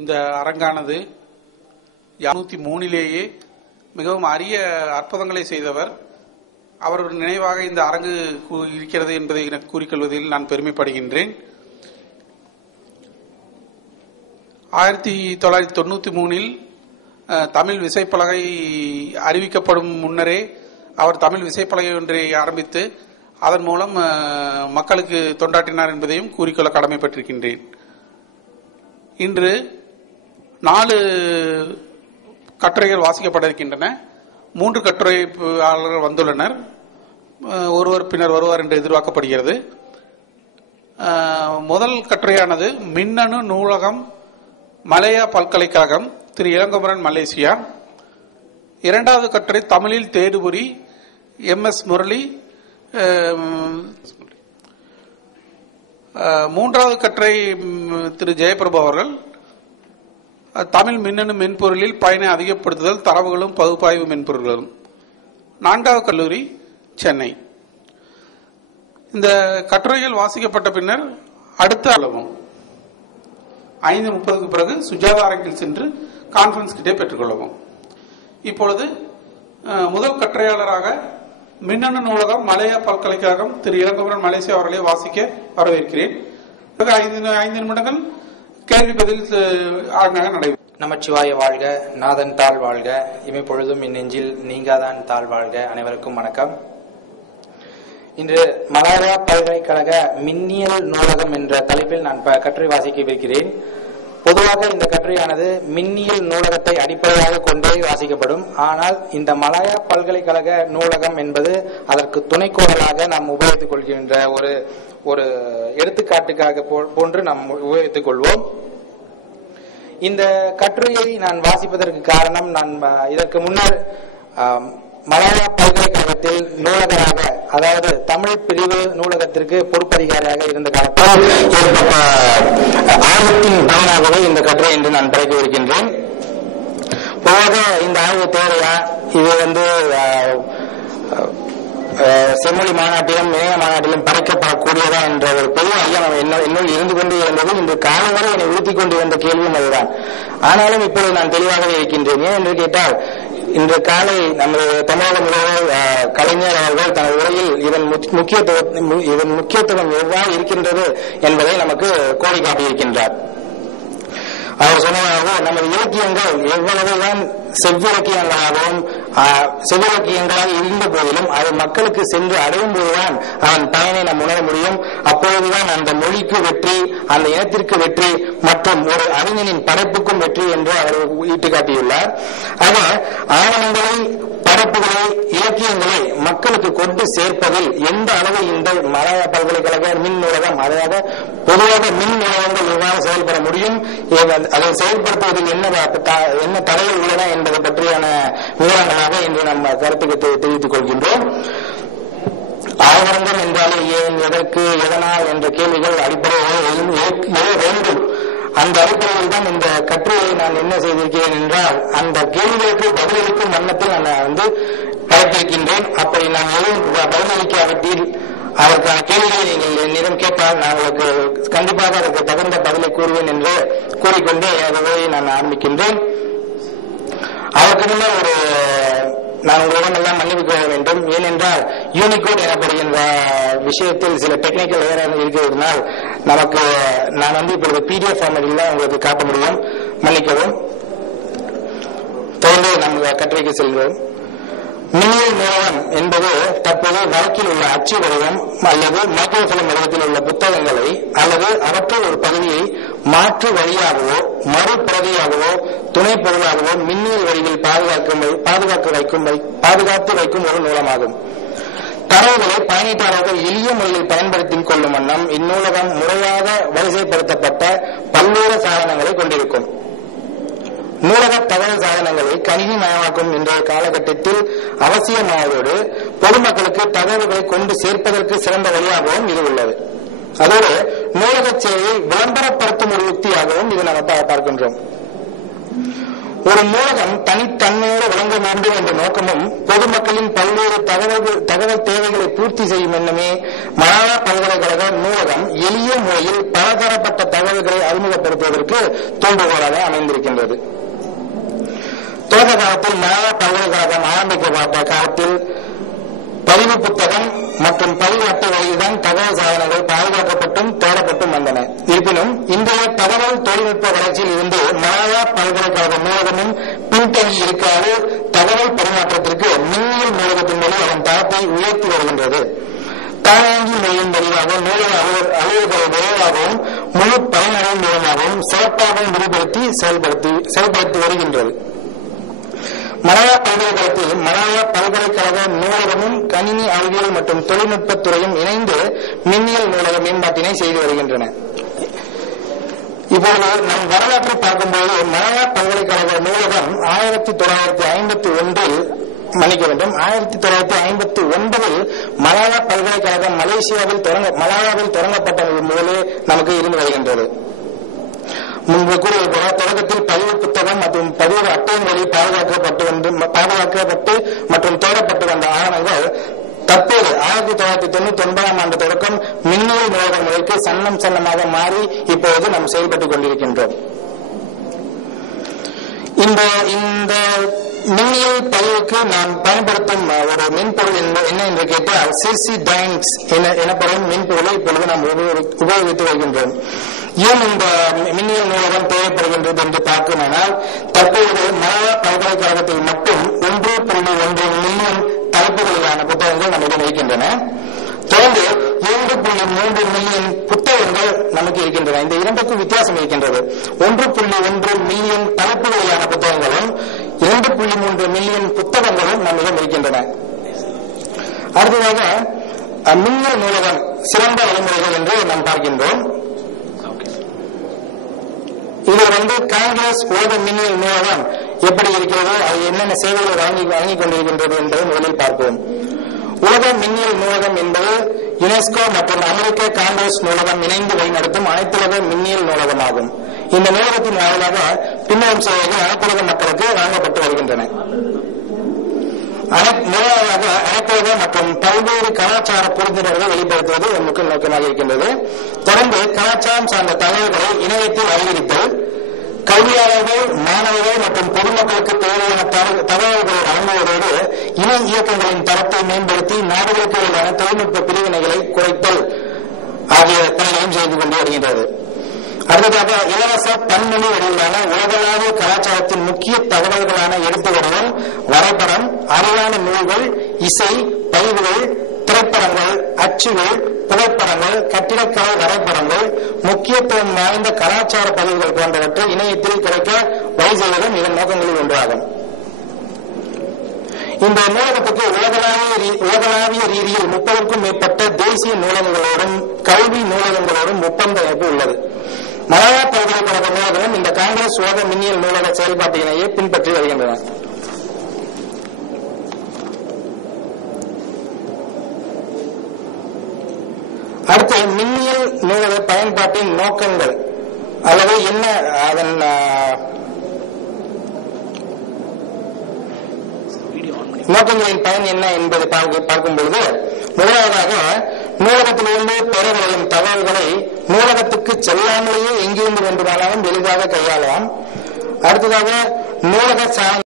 இந்த அரங்கானது 203 மிகவும் அரிய அற்புதங்களை செய்தவர். அவர்கள் நினைவாக இந்த அரங்கு இருக்கிறது என்பதை கூறிக்கொள்வதில் நான் பெருமைப்படுகின்றேன். 1993 தமிழ் விசைப்பலகை அறிவிக்கப்படும் முன்னரே அவர் தமிழ் விசைப்பலகை ஒன்றை ஆரம்பித்து அதன் மூலம் மக்களுக்கு தொண்டாற்றினார் என்பதையும் கூறிக்கொள்ள கடமைப்பட்டிருக்கின்றேன். இன்று 4 கட்டுரைகள் வாசிக்கப்பட இருக்கின்றன. 3 கட்டுரையாளர்கள் வந்துள்ளனர். ஒருவர் பின்னர் வருவார் என்று எதிர்பார்க்கப்படுகிறது. முதல் கட்டுரையானது மின்னணு நூலகம் மலேயா பல்கலைக்கழகம், திரு இளங்குமரன், மலேசியா. இரண்டாவது கட்டுரை தமிழில் தேடுபொறி, MS முரளி. மூன்றாவது கட்டுரை திரு ஜெயபிரபு அவர்கள், தமிழ் மின்னணு மென்பொருளில் பயனை அதிகப்படுத்துதல், தரவுகளும் பகுப்பாய்வு மென்பொருள்களும். 4வது கல்லூரி, சென்னை. இந்த கட்டுரைகள் வாசிக்கப்பட்ட பின்னர் அடுத்த அளவும் 5:30க்கு பிறகு சுஜாதா அரங்கில் சென்று கான்பரன்ஸ் கிட்டே பெற்றுக்கொள்ளவும். இப்பொழுது முதல் கட்டுரையாளராக மின்னணு நூலகம் மலேயா பல்கலைக்கழகம் திரு இளங்குமரன், மலேசியா அவர்களை வாசிக்க வரவேற்கிறேன். 5 நிமிடங்கள் கேள்வி பதில் நடைபெறும். நமச்சிவாய வாழ்க, நாதன் தாழ் வாழ்க, இமைப்பொழுதும் இந்நெஞ்சில் நீங்காதான் தாழ் வாழ்க. அனைவருக்கும் வணக்கம். இன்று மலேயா பல்கலைக்கழக மின்னியல் நூலகம் என்ற தலைப்பில் நான் கட்டுரை வாசிக்கவிருக்கிறேன். பொதுவாக இந்த கட்டுரையானது மின்னியல் நூலகத்தை அடிப்படையாக கொண்டே வாசிக்கப்படும். ஆனால் இந்த மலேயா பல்கலைக்கழக நூலகம் என்பது அதற்கு துணைக்கோடலாக நாம் உபயோகித்துக் கொள்கின்ற ஒரு எடுத்துக்காட்டுக்காக போன்று நாம் உபயோகித்துக் கொள்வோம். இந்த கட்டுரையை நான் வாசிப்பதற்கு காரணம், நான் இதற்கு முன்னர் மலேயா பல்கலைக்கழகத்தில் நூலகராக, அதாவது தமிழ் பிரிவு நூலகத்திற்கு பொறுப்பதிகாரியாக இருந்த காலத்தில் ஆர்வத்தின் பயனாகவே இந்த கட்டுரை என்று நான் படைக்கவிருக்கின்றேன். பொதுவாக இந்த ஆய்வு தேவையா, இது செம்மொழி மாநாட்டிலும் இணைய மாநாட்டிலும் படைக்கப்படக்கூடியதா என்ற ஒரு பெரிய ஐயம் என்னுள் இருந்து கொண்டே இருந்தது. இன்று காலம் வரை என்னை உறுத்திக் கொண்டு வந்த கேள்வியும் அதுதான். ஆனாலும் இப்போது நான் தெளிவாகவே இருக்கின்றேன். ஏன் என்று கேட்டால், இன்று காலை நமது தமிழக முதல்வர் கலைஞர் அவர்கள் தனது உரையில் இதன் முக்கியத்துவம் எவ்வாறு இருக்கின்றது என்பதை நமக்கு கோடி காட்டியிருக்கின்றார். அவர் சொன்னதாக நமது இலக்கியங்கள் எவ்வளவுதான் செவ்விலக்கியங்களாக இருந்த போதிலும் அது மக்களுக்கு சென்று அடையும் போதுதான் அதன் பயனை நாம் உணர முடியும். அப்பொழுதுதான் அந்த மொழிக்கு வெற்றி, அந்த இனத்திற்கு வெற்றி மற்றும் ஒரு அறிஞனின் படைப்புக்கும் வெற்றி என்று அவர் ஈட்டுக்காட்டியுள்ளார். ஆக ஆவணங்களை, படைப்புகளை, இலக்கியங்களை மக்களுக்கு கொண்டு சேர்ப்பதில் எந்த அளவு இந்த மலேயா பல்கலைக்கழக மின் நூலகம், அதாவது பொதுவாக மின் நூலகங்கள் எவ்வாறு செயல்பட முடியும், அதை செயல்படுத்துவதில் என்ன தடைகள் உள்ளன என்பதை பற்றியான விவரங்களாக இன்று நம்ம கருத்துக்கு தெரிவித்துக் கொள்கின்றோம். ஆவணங்கள் என்றாலே ஏன், எதற்கு, எதனால் என்ற கேள்விகள் அடிப்படையில் வேண்டும். அந்த அடிப்படையில் தான் இந்த கட்டுரையை நான் என்ன செய்திருக்கிறேன் என்றால், அந்த கேள்விகளுக்கு பதிலளிக்கும் வண்ணத்தில் நான் படைத்திருக்கின்றேன். அப்படி நான் எதுவும் பதிலளிக்காவிட்டில் அதற்கான கேள்விகளை நீங்கள் என்னிடம் கேட்டால் நான் உங்களுக்கு கண்டிப்பாக அதற்கு தகுந்த பதிலை கூறுவேன் என்று கூறிக்கொண்டு எனது உரையை நான் ஆரம்பிக்கின்றேன். அதற்கு முன்னர் நான் உங்களிடம் எல்லாம் மன்னிப்பு கோர வேண்டும். ஏனென்றால் யூனிகோட் எனப்படுகின்ற விஷயத்தில் சில டெக்னிக்கல் ஏதாவது இருக்கிறதுனால் நான் இப்பொழுது PDF ஃபார்மேட்டில் தான் உங்களுக்கு காட்ட முடியும். மன்னிக்கவும். தொடர்ந்து நம்ம கட்டுரைக்கு செல்வோம். மின்னியல் நூலகம் என்பது தற்போது வழக்கில் உள்ள அச்சு வடிவம் அல்லது மைக்ரோஃபிலிம் வடிவத்தில் உள்ள புத்தகங்களை அல்லது அவற்றில் ஒரு பகுதியை மாற்று வழியாகவோ மறுபிரதியாகவோ துணை பொருளாகவோ மின்னியல் வடிவில் பாதுகாத்து வைக்கும் ஒரு நூலமாகும். தரவுகளை பயனீட்டாளர்கள் எளிய முறையில் பயன்படுத்திக் கொள்ளும் வண்ணம் இந்நூலகம் முறையாக வரிசைப்படுத்தப்பட்ட பல்வேறு சாதனங்களை கொண்டிருக்கும். நூலக தகவல் சாதனங்களை கணினி மயமாக்கும் இன்றைய காலகட்டத்தில் அவசியமாவதோடு பொதுமக்களுக்கு தகவல்களை கொண்டு சேர்ப்பதற்கு சிறந்த வழியாகவும் இது உள்ளது. அதோடு நூலக சேவையை விளம்பரப்படுத்தும் ஒரு யுக்தியாகவும் இது நாம் பார்க்கின்றோம். ஒரு நூலகம் தனித்தன்மையோடு விளங்க வேண்டும் என்ற நோக்கமும் பொதுமக்களின் பல்வேறு தகவல் தேவைகளை பூர்த்தி செய்யும் எண்ணமே மலாயா பல்கலைக்கழக நூலகம் எளிய முறையில் பலதரப்பட்ட தகவல்களை அறிமுகப்படுத்துவதற்கு தூண்டுகோலாக அமைந்திருக்கின்றது. தொடக்க காலத்தில் மலாயா பல்கலைக்கழகம் ஆரம்பிக்கப்பட்ட காலத்தில் பதிவு புத்தகம் மற்றும் பதிவு அட்டை வழியில்தான் தகவல் சாதனங்கள் பாதுகாக்கப்பட்டும் தேடப்பட்டும் வந்தன. இருப்பினும் இன்றைய தகவல் தொழில்நுட்ப வளர்ச்சியில் இருந்து மலாயா பல்கலைக்கழக நூலகமும் பின்தங்கி இருக்காது தகவல் பரிமாற்றத்திற்கு மின்னியல் நூலகத்தின் மூலம் அதன் தரத்தை உயர்த்தி வருகின்றது. தானியங்கி மொழியின் வழியாக நூலக அலுவலர்கள் விரைவாகவும் முழு பயனடையும் மூலமாகவும் சிறப்பாகவும் விரிவுபடுத்தி செயல்படுத்தி வருகின்றது. மலாயா பல்கலைக்கழகத்தில் மலாயா பல்கலைக்கழக நூலகமும் கணினி அறிவியல் மற்றும் தொழில்நுட்பத்துறையும் இணைந்து மின்னியல் நூலக மேம்பாட்டினை செய்து வருகின்றன. இப்போது நம் வரலாற்றை பார்க்கும்போது மலாயா பல்கலைக்கழக நூலகம் 1951 மலாயா பல்கலைக்கழகம் மலாயாவில் தொடங்கப்பட்டது முதலே நமக்கு இருந்து வருகின்றது. முன்பு கூறிய போல தொடக்கத்தில் பதிவு புத்தகம் மற்றும் பதிவு அட்டையின் வழி பாதுகாக்கப்பட்டு மற்றும் தேடப்பட்டு வந்த ஆவணங்கள் தற்போது 1999 ஆண்டு தொடக்கம் மின்னல் நூலக முறைக்கு சன்னமாக மாறி இப்போது நாம் செயல்பட்டுக் கொண்டிருக்கின்றோம். இந்த மின்னியல் பதிவுக்கு நாம் பயன்படுத்தும் ஒரு மென்பொருள் என்ன என்று கேட்டால் சிசி டைன்ஸ் எனப்படும் மென்பொருளை இப்பொழுது நாம் உபயோகித்து வருகின்றோம். ஏன் இந்த மின்னியல் நூலகம் தேவைப்படுகின்றது என்று பார்க்குமானால் தற்போது மலாயா பல்கலைக்கழகத்தில் மட்டும் 1.1 மில்லியன் தலைப்புகளிலான புத்தகங்கள் நம்மிடம் இருக்கின்றன. தொடர்ந்து 2.3 மில்லியன் புத்தகங்கள் நமக்கு இருக்கின்றன. இந்த இரண்டுக்கும் வித்தியாசம் இருக்கின்றது. 1.1 மில்லியன் தலைப்புகளிலான புத்தகங்களும் 2.3 மில்லியன் புத்தகங்களும் நம்மிடம் இருக்கின்றன. அடுத்ததாக மின்னல் நூலகம் சிறந்த வழிமுறைகள் என்று நாம் பார்க்கின்றோம். இதில் காங்கிரஸ் உலக மின்னியல் நூலகம் எப்படி இருக்கிறதோ அது என்னென்ன சேவைகளை வழங்கிக் கொண்டிருக்கின்றது என்பதை முதலில் பார்ப்போம். உலக மின்னியல் நூலகம் என்பது யுனெஸ்கோ மற்றும் அமெரிக்க காங்கிரஸ் நூலகம் இணைந்து வழிநடத்தும் அனைத்துலக மின்னியல் நூலகமாகும். இந்த நூலகத்தின் வாயிலாக பின்வரும் சேவைகள் அனைத்துலக மக்களுக்கு வழங்கப்பட்டு வருகின்றன. முதலாவதாக அனைத்துலக மற்றும் பல்வேறு கலாச்சார புரிந்துணர்வை வெளிப்படுத்துவது முக்கிய நோக்கமாக இருக்கின்றது. தொடர்ந்து கலாச்சாரம் சார்ந்த தகவல்களை இணையத்தில் அதிகரித்தல், கல்வியாளர்கள், மாணவர்கள் மற்றும் பொதுமக்களுக்கு தேவையான தகவல்களை வழங்குவதோடு இணை இயக்கங்களின் தரத்தை மேம்படுத்தி நாடுகளுக்கு இடையிலான தொழில்நுட்ப பிரிவினைகளை குறைத்தல் ஆகிய பணிகளையும் செய்து கொண்டு வருகின்றது. அடுத்ததாக இலவச பன்மொழி வழியிலான உலகளாவிய கலாச்சாரத்தின் முக்கிய தகவல்களான எழுத்துவடிவம், வரைபடம், அறிவான நூல்கள், இசை, பதிவுகள், திரைப்படங்கள், அச்சுகள், புகைப்படங்கள், கட்டிடக்கலை வரைபடங்கள், முக்கியத்துவம் வாய்ந்த கலாச்சார பதிவுகள் போன்றவற்றை இணையத்தில் கிடைக்க வழி செய்வதும் இதன் நோக்கங்களில் ஒன்றாகும். இந்த நூலகத்துக்கு உலகளாவிய ரீதியில் 30க்கும் மேற்பட்ட தேசிய நூலகங்களோடும் கல்வி நூலகங்களோடும் ஒப்பந்த இணைப்பு உள்ளது. மலாயா பல்கலைக்கழக நூலகம் இந்த காங்கிரஸ் உலக மின்னியல் நூலக செயல்பாட்டினையே பின்பற்றி வருகின்றன. அடுத்து மின்னியல் நூலக பயன்பாட்டின் நோக்கங்கள் அல்லது என்ன அதன் நோக்கங்களின் பயன் என்ன என்பதை பார்க்கும் பொழுது முதலாவதாக நூலகத்திலிருந்து பெற விளையும் தகவல்களை நூலகத்துக்கு செல்லாமலேயே எங்கிருந்து வேண்டுமானாலும் எளிதாக கையாளலாம். அடுத்ததாக நூலக